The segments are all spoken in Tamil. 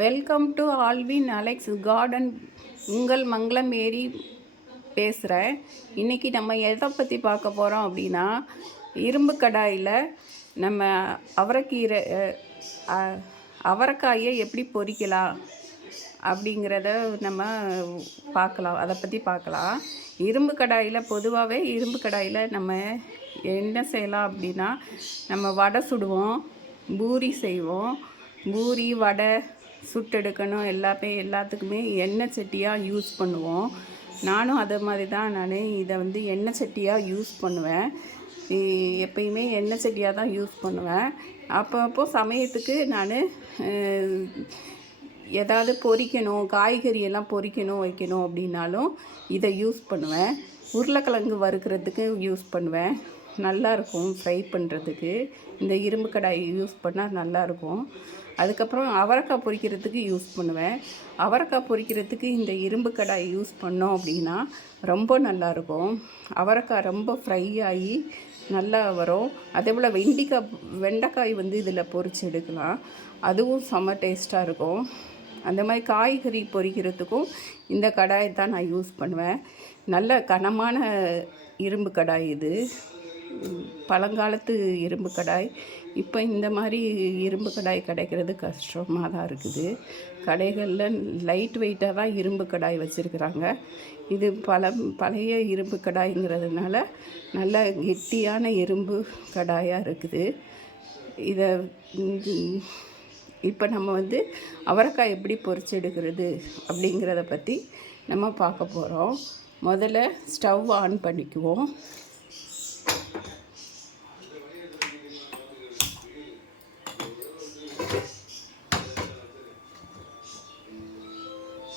Welcome to Alvin Alex garden. உங்கள் மங்களம் மேரி பேசுகிறேன். இன்றைக்கி நம்ம எதை பற்றி பார்க்க போகிறோம் அப்படின்னா, இரும்பு கடாயில் நம்ம அவரைக்கீரை அவரைக்காயை எப்படி பொரிக்கலாம் அப்படிங்கிறத நம்ம பார்க்கலாம். அதை பற்றி பார்க்கலாம். இரும்பு கடாயில் பொதுவாகவே இரும்பு கடாயில் நம்ம என்ன செய்யலாம் அப்படின்னா, நம்ம வடை சுடுவோம், பூரி செய்வோம். பூரி வடை சுட்டெடுக்கணும் எல்லாத்துக்குமே எண்ணெய் சட்டியாக யூஸ் பண்ணுவோம். நானும் அதை மாதிரி தான் இதை வந்து எண்ணெய் சட்டியாக யூஸ் பண்ணுவேன். எப்பயுமே எண்ணெய் சட்டியாக தான் யூஸ் பண்ணுவேன். அப்போ சமயத்துக்கு நான் ஏதாவது பொரிக்கணும், காய்கறியெல்லாம் பொரிக்கணும் வைக்கணும் அப்படின்னாலும் இதை யூஸ் பண்ணுவேன். உருளைக்கிழங்கு வறுக்கிறதுக்கு யூஸ் பண்ணுவேன். நல்லாயிருக்கும் ஃப்ரை பண்ணுறதுக்கு. இந்த இரும்பு கடாய் யூஸ் பண்ணால் நல்லாயிருக்கும். அதுக்கப்புறம் அவரைக்காய் பொரிக்கிறதுக்கு யூஸ் பண்ணுவேன். அவரைக்காய் பொரிக்கிறதுக்கு இந்த இரும்பு கடாய் யூஸ் பண்ணோம் அப்படின்னா ரொம்ப நல்லாயிருக்கும். அவரைக்காய் ரொம்ப ஃப்ரை ஆகி நல்லா வரும். அதே போல் வெண்டைக்காய் வந்து இதில் பொரிச்சு எடுக்கலாம். அதுவும் செம்ம டேஸ்ட்டாக இருக்கும். அந்த மாதிரி காய்கறி பொரிக்கிறதுக்கும் இந்த கடாய் தான் நான் யூஸ் பண்ணுவேன். நல்ல கனமான இரும்பு கடாய் இது. பழங்காலத்து இரும்பு கடாய். இப்போ இந்த மாதிரி இரும்பு கடாய் கிடைக்கிறது கஷ்டமாக தான் இருக்குது. கடைகளில் லைட் வெயிட்டாக தான் இரும்பு கடாய் வச்சுருக்குறாங்க. இது பழைய இரும்பு கடாய்ங்கிறதுனால நல்ல கெட்டியான இரும்பு கடாயாக இருக்குது. இதை இப்போ நம்ம வந்து அவரைக்காய் எப்படி பொரிச்சு எடுக்கிறது அப்படிங்கிறத பற்றி நம்ம பார்க்க போகிறோம். முதல்ல ஸ்டவ் ஆன் பண்ணிக்குவோம்.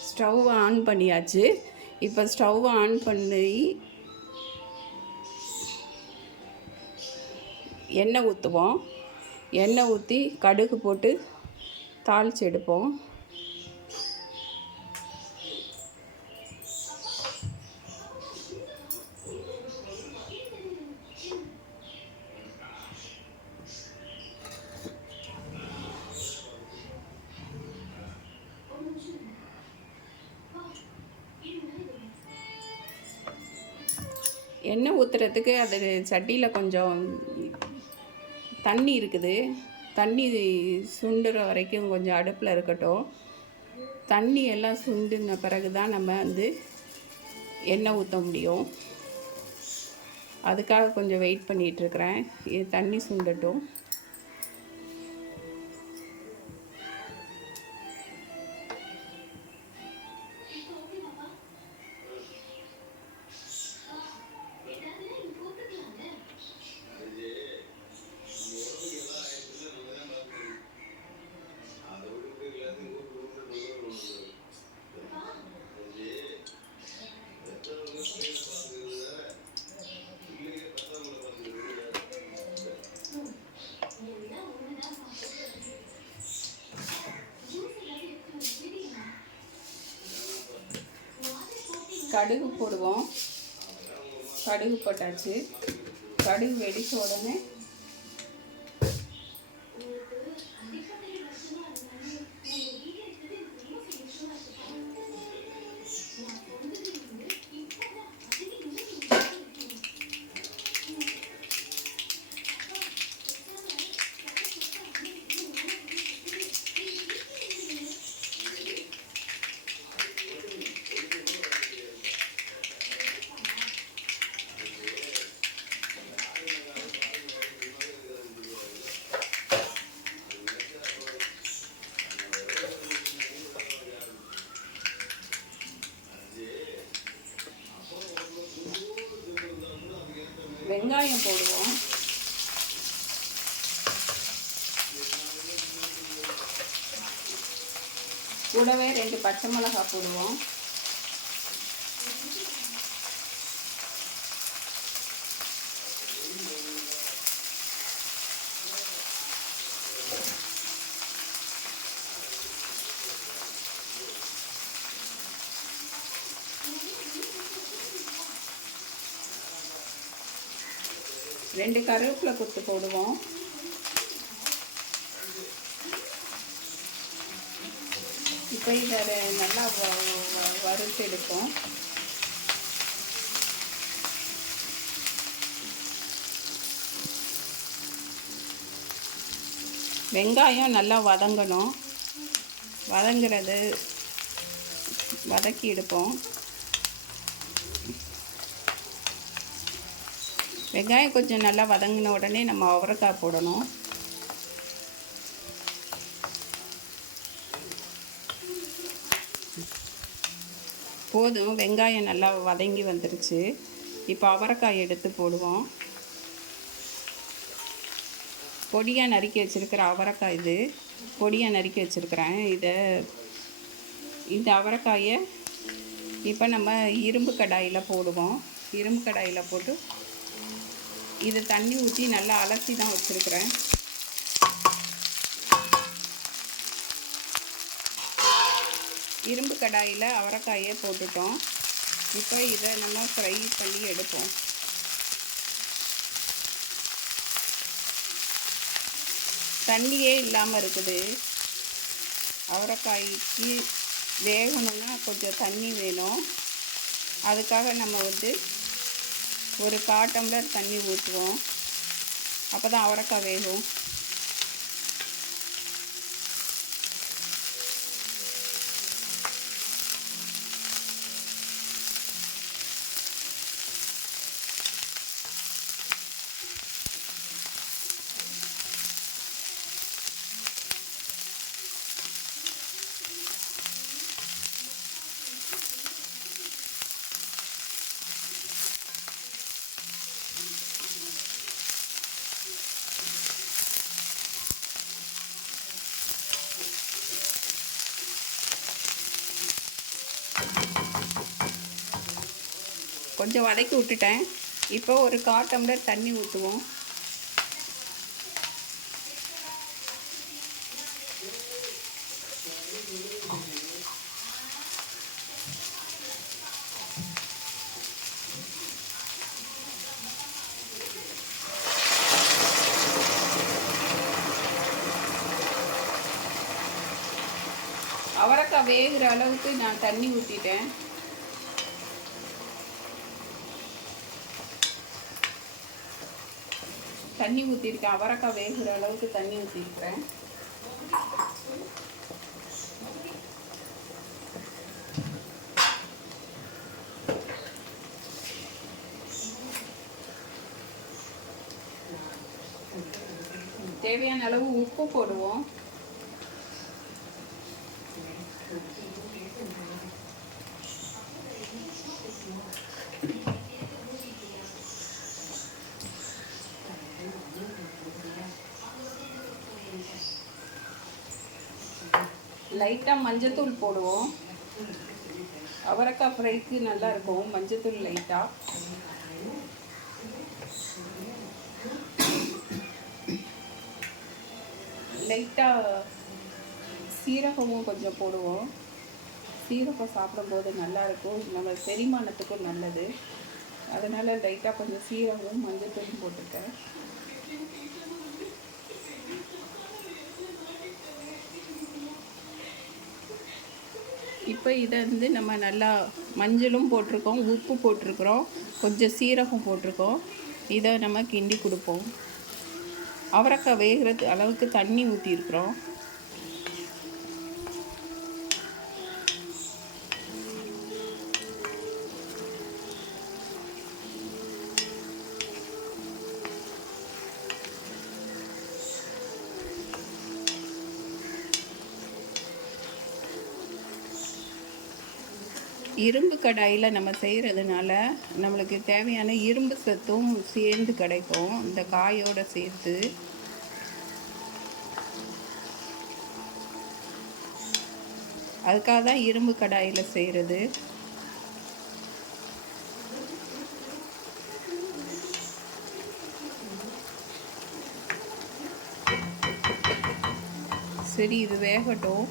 ஸ்டவ் ஆன் பண்ணியாச்சு. இப்போ ஸ்டவ் ஆன் பண்ணி எண்ணெய் ஊற்றுவோம். எண்ணெய் ஊற்றி கடுகு போட்டு தாளித்து எடுப்போம். எண்ணெய் ஊற்றுறதுக்கு அது சட்டியில் கொஞ்சம் தண்ணி இருக்குது. தண்ணி சுண்டுற வரைக்கும் கொஞ்சம் அடுப்பில் இருக்கட்டும். தண்ணி எல்லாம் சுண்டுன பிறகு தான் நம்ம வந்து எண்ணெய் ஊற்ற முடியும். அதுக்காக கொஞ்சம் வெயிட் பண்ணிகிட்ருக்கிறேன். தண்ணி சுண்டட்டும். கடுகு போடுவோம். கடுகு போட்டாச்சு. கடுகு வெடிச்ச உடனே வெங்காயம் போடுவோம். கூடவே 2 பச்சை மிளகாய் போடுவோம். ரெண்டு கருவேப்பிலை கொத்து போடுவோம். இப்போ இதை நல்லா வறுத்து எடுப்போம். வெங்காயம் நல்லா வதங்கணும். வதக்கி எடுப்போம். வெங்காயம் கொஞ்சம் நல்லா வதங்கின உடனே நம்ம அவரைக்காய் போடணும். போதும், வெங்காயம் நல்லா வதங்கி வந்துருச்சு. இப்போ அவரைக்காய் எடுத்து போடுவோம். பொடியாக நறுக்கி வச்சுருக்கிற அவரைக்காய் இது. பொடியாக நறுக்கி வச்சுருக்கிறேன். இந்த அவரைக்காயை இப்போ நம்ம இரும்பு கடாயில் போடுவோம். இரும்பு கடாயில் போட்டு இதை தண்ணி ஊற்றி நல்லா அலசி தான் வச்சுருக்கிறேன். இரும்பு கடாயில் அவரைக்காயை போட்டுட்டோம். இப்போ இதை நம்ம ஃப்ரை பண்ணி எடுப்போம். தண்ணியே இல்லாமல் இருக்குது. அவரைக்காய்க்கு வேகணும்னா கொஞ்சம் தண்ணி வேணும். அதுக்காக நம்ம ஒரு 1/4 டம்ளர் தண்ணி ஊற்றுவோம். அப்போ தான் அவரைக்காய் வேகும். கொஞ்சம் வதக்கி விட்டுட்டேன். இப்போ ஒரு 1/4 டம்ளர் தண்ணி ஊற்றுவோம். அவரைக்காய் வேகிற அளவுக்கு நான் தண்ணி ஊற்றிட்டேன். தண்ணி ஊற்றிருக்கேன். அவரைக்காய் வேகிற அளவுக்கு தண்ணி ஊற்றிருக்கிறேன். தேவையான அளவு உப்பு போடுவோம். லைட்டாக மஞ்சத்தூள் போடுவோம். அவரைக்காய் ஃப்ரைக்கு நல்லா இருக்கும் மஞ்சத்தூள் லைட்டாக. லைட்டாக சீரகமும் கொஞ்சம் போடுவோம். சீரகம் சாப்பிடும்போது நல்லாயிருக்கும், நம்ம செரிமானத்துக்கும் நல்லது. அதனால் லைட்டாக கொஞ்சம் சீரகமும் மஞ்சத்தூளும் போட்டிருக்கேன். இப்போ இதை நம்ம நல்லா மஞ்சளும் போட்டிருக்கோம், உப்பு போட்டிருக்கிறோம், கொஞ்சம் சீரகம் போட்டிருக்கோம். இதை நம்ம கிண்டி கொடுப்போம். அவரைக்காய் வேகிறது அளவுக்கு தண்ணி ஊற்றிருக்கிறோம். இரும்பு கடாயில் நம்ம செய்கிறதுனால நம்மளுக்கு தேவையான இரும்பு சத்தும் சேர்ந்து கிடைக்கும் இந்த காயோடு சேர்த்து. அதுக்காக தான் இரும்பு கடாயில் செய்கிறது. சரி, இது வேகட்டும்.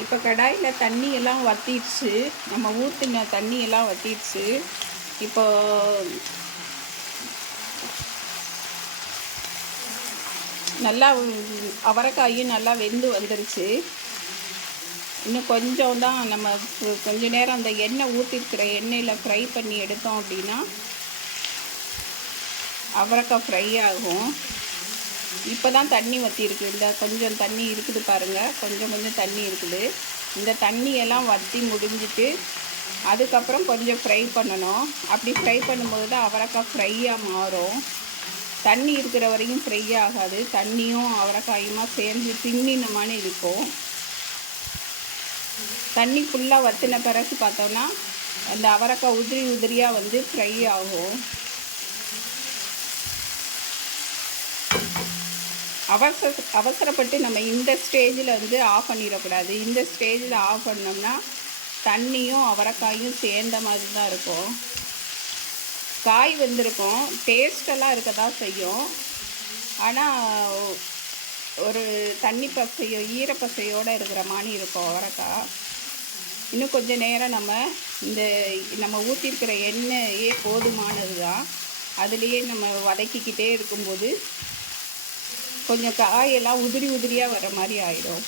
இப்போ கடாயில் தண்ணி எல்லாம் வற்றிடுச்சு, நம்ம ஊற்றின தண்ணி எல்லாம் வற்றிடுச்சு. இப்போ நல்லா அவரைக்காயும் நல்லா வெந்து வந்துருச்சு. இன்னும் கொஞ்சம் தான் நம்ம கொஞ்ச நேரம் அந்த எண்ணெய் ஊற்றிருக்கிற எண்ணெயில் ஃப்ரை பண்ணி எடுத்தோம் அப்படின்னா அவரைக்காய் ஃப்ரை ஆகும். இப்போ தான் தண்ணி வற்றிருக்கு, இந்த கொஞ்சம் தண்ணி இருக்குது பாருங்கள், கொஞ்சம் கொஞ்சம் தண்ணி இருக்குது. இந்த தண்ணியெல்லாம் வற்றி முடிஞ்சிட்டு அதுக்கப்புறம் கொஞ்சம் ஃப்ரை பண்ணணும். அப்படி ஃப்ரை பண்ணும்போது தான் அவரைக்காய் ஃப்ரையாக மாறும். தண்ணி இருக்கிற வரைக்கும் ஃப்ரை ஆகாது, தண்ணியும் அவரைக்காயுமா சேர்ந்து பின்னினமான இருக்கும். தண்ணி ஃபுல்லாக வற்றின பிறகு பார்த்தோன்னா அந்த அவரைக்காய் உதிரி உதிரியாக வந்து ஃப்ரை ஆகும். அவசரப்பட்டு நம்ம இந்த ஸ்டேஜில் வந்து ஆஃப் பண்ணிடக்கூடாது. இந்த ஸ்டேஜில் ஆஃப் பண்ணோம்னா தண்ணியும் அவரைக்காயும் சேர்ந்த மாதிரி தான் இருக்கும். காய் வந்திருக்கும், டேஸ்டெல்லாம் இருக்க தான் செய்யும். ஆனால் ஒரு தண்ணி பசையோ ஈரப்பசையோடு இருக்கிற மாதிரி இருக்கும் அவரைக்காய். இன்னும் கொஞ்சம் நேரம் நம்ம ஊற்றிருக்கிற எண்ணெயே போதுமானது தான். அதுலேயே நம்ம வதக்கிக்கிட்டே இருக்கும்போது கொஞ்சம் காயெல்லாம் உதிரி உதிரியாக வர மாதிரி ஆயிடும்.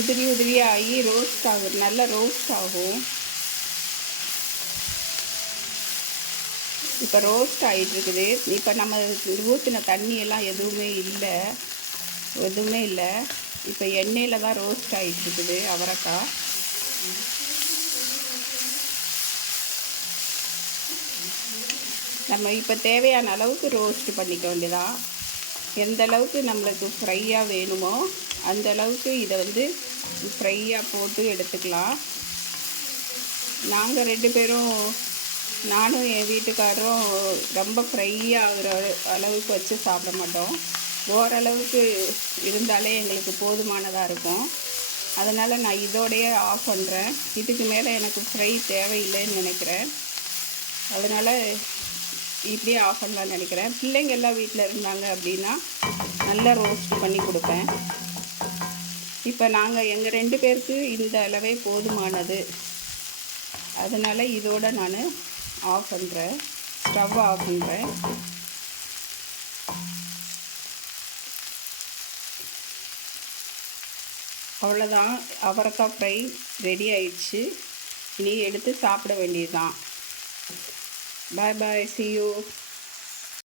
உதிரி உதிரியாகி ரோஸ்ட் ஆகும், நல்லா ரோஸ்ட் ஆகும். இப்போ ரோஸ்ட் ஆகிட்டுருக்குது. இப்போ நம்ம ஊற்றின தண்ணியெல்லாம் எதுவுமே இல்லை. இப்போ எண்ணெயில் தான் ரோஸ்ட் ஆகிட்டுருக்குது அவரைக்காய். நம்ம இப்போ தேவையான அளவுக்கு ரோஸ்ட் பண்ணிக்க வேண்டியதான். எந்த அளவுக்கு நம்மளுக்கு ஃப்ரையாக வேணுமோ அந்த அளவுக்கு இதை வந்து ஃப்ரையாக போட்டு எடுத்துக்கலாம். நாங்கள் 2 பேரும், நானும் என் வீட்டுக்காரரும் ரொம்ப ஃப்ரை ஆகிற அளவுக்கு வச்சு சாப்பிட மாட்டோம். ஓரளவுக்கு இருந்தாலே எங்களுக்கு போதுமானதாக இருக்கும். அதனால் நான் இதோடையே ஆஃப் பண்ணுறேன். இதுக்கு மேலே எனக்கு ஃப்ரை தேவையில்லைன்னு நினைக்கிறேன். அதனால் இப்படியே ஆஃப் பண்ணலான்னு நினைக்கிறேன். பிள்ளைங்க எல்லாம் வீட்டில் இருந்தாங்க அப்படின்னா நல்லா ரோஸ்ட் பண்ணி கொடுப்பேன். இப்போ எங்கள் 2 பேருக்கு இந்த அளவே போதுமானது. அதனால் இதோடு நான் ஆஃப் பண்ணுறேன், ஸ்டவ் ஆஃப் பண்ணுறேன். அவ்வளோதான், அவரைக்காய் ஃப்ரை ரெடி ஆயிடுச்சு. இனி எடுத்து சாப்பிட வேண்டியது தான். பாய் பாய், see you.